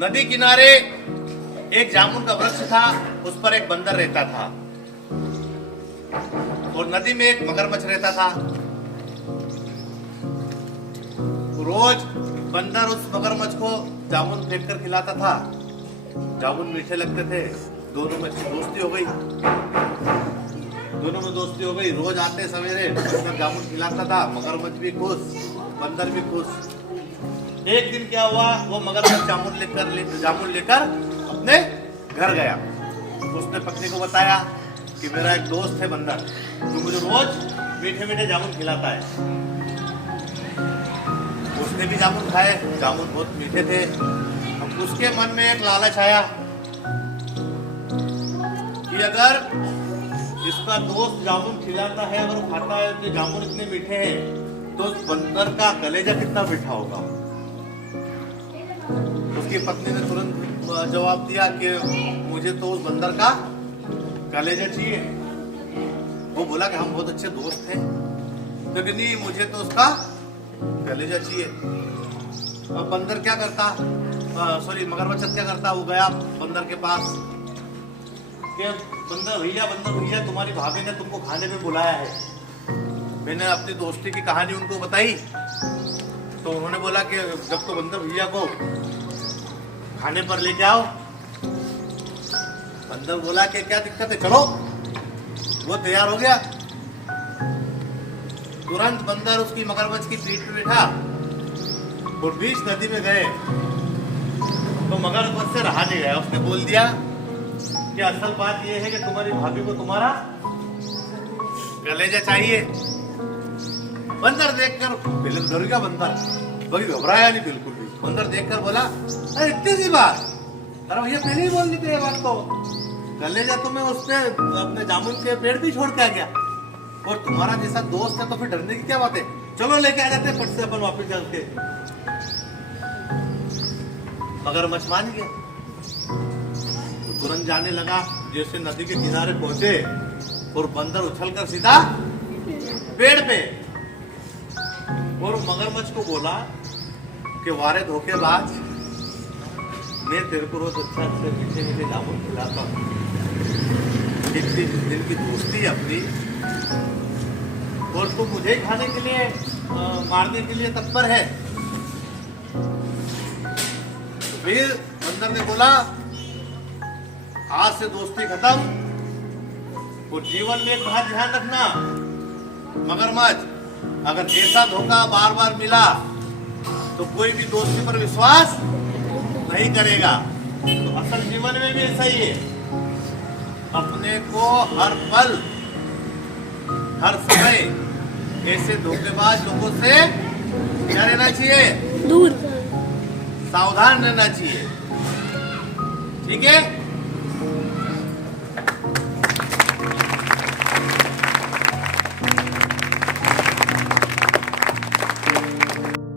नदी किनारे एक जामुन का वृक्ष था, उस पर एक बंदर रहता था और नदी में एक मगरमच्छ रहता था। रोज बंदर उस मगरमच्छ को जामुन फेंक कर खिलाता था। जामुन मीठे लगते थे, दोनों में दोस्ती हो गई। रोज आते सवेरे बंदर जामुन खिलाता था, मगरमच्छ भी खुश, बंदर भी खुश। एक दिन क्या हुआ, वो मगरमच्छ जामुन लेकर अपने घर गया। उसने पत्नी को बताया कि मेरा एक दोस्त है बंदर, जो मुझे रोज मीठे मीठे जामुन खिलाता है। उसने भी जामुन खाए, जामुन बहुत मीठे थे। अब उसके मन में एक लालच आया कि अगर इसका दोस्त जामुन खिलाता है, अगर वो खाता है तो जामुन इतने मीठे हैं, तो उस बंदर का कलेजा कितना मीठा होगा। उसकी पत्नी ने तुरंत जवाब दिया कि मुझे तो उस बंदर का कलेजा चाहिए। वो बोला कि हम बहुत अच्छे दोस्त हैं, लेकिन नहीं, मुझे तो उसका कलेजा चाहिए। अब बंदर क्या करता, मगरमच्छ क्या करता, वो गया बंदर के पास कि बंदर भैया तुम्हारी भाभी ने तुमको खाने पे बुलाया है। मैंने अपनी दोस्ती की कहानी उनको बताई, तो उन्होंने बोला कि जब तो बंदर भैया को खाने पर लेके आओ। बंदर बोला कि क्या दिक्कत है, चलो। वो तैयार हो गया। तुरंत बंदर उसकी मगरमच्छ की पीठ पे बैठा और बीच नदी में गए, तो मगरमच्छ से रहा नहीं गया। उसने बोल दिया कि असल बात यह है कि तुम्हारी भाभी को तुम्हारा कलेजा चाहिए। बंदर देखकर पहले डर गया, बंदर घबराया नहीं बिल्कुल भी। बंदर देखकर बोला, अरे इतनी सी बात, अरे भैया पहले ही बोल दी थी ये बात, तो कलेजा तुम्हें उसने अपने जामुन के पेड़ भी छोड़ के आ गया, और तुम्हारा जैसा दोस्त है तो फिर डरने की क्या बात है, चलो लेके आ जाते हैं फट से अपन वापस चलते। मगरमच्छ मान गया, तो तुरंत जाने लगा। जैसे नदी के किनारे पहुंचे और बंदर उछलकर सीधा पेड़ पे, और मगरमच्छ को बोला कि वारे धोखेबाज, मैं तेरे को रोज अच्छा अच्छे मीठे मीठे जामुन खिलाता हूँ, इतनी दिन की दोस्ती अपनी, और तू मुझे खाने के लिए मारने के लिए तत्पर है। फिर बंदर ने बोला, आज से दोस्ती खत्म, और जीवन में एक बात ध्यान रखना मगरमच्छ, अगर ऐसा धोखा बार बार मिला तो कोई भी दोस्ती पर विश्वास नहीं करेगा। तो असल जीवन में भी ऐसा ही है, अपने को हर पल हर समय ऐसे धोखेबाज लोगों से क्या रहना चाहिए, दूर, सावधान रहना चाहिए। ठीक है।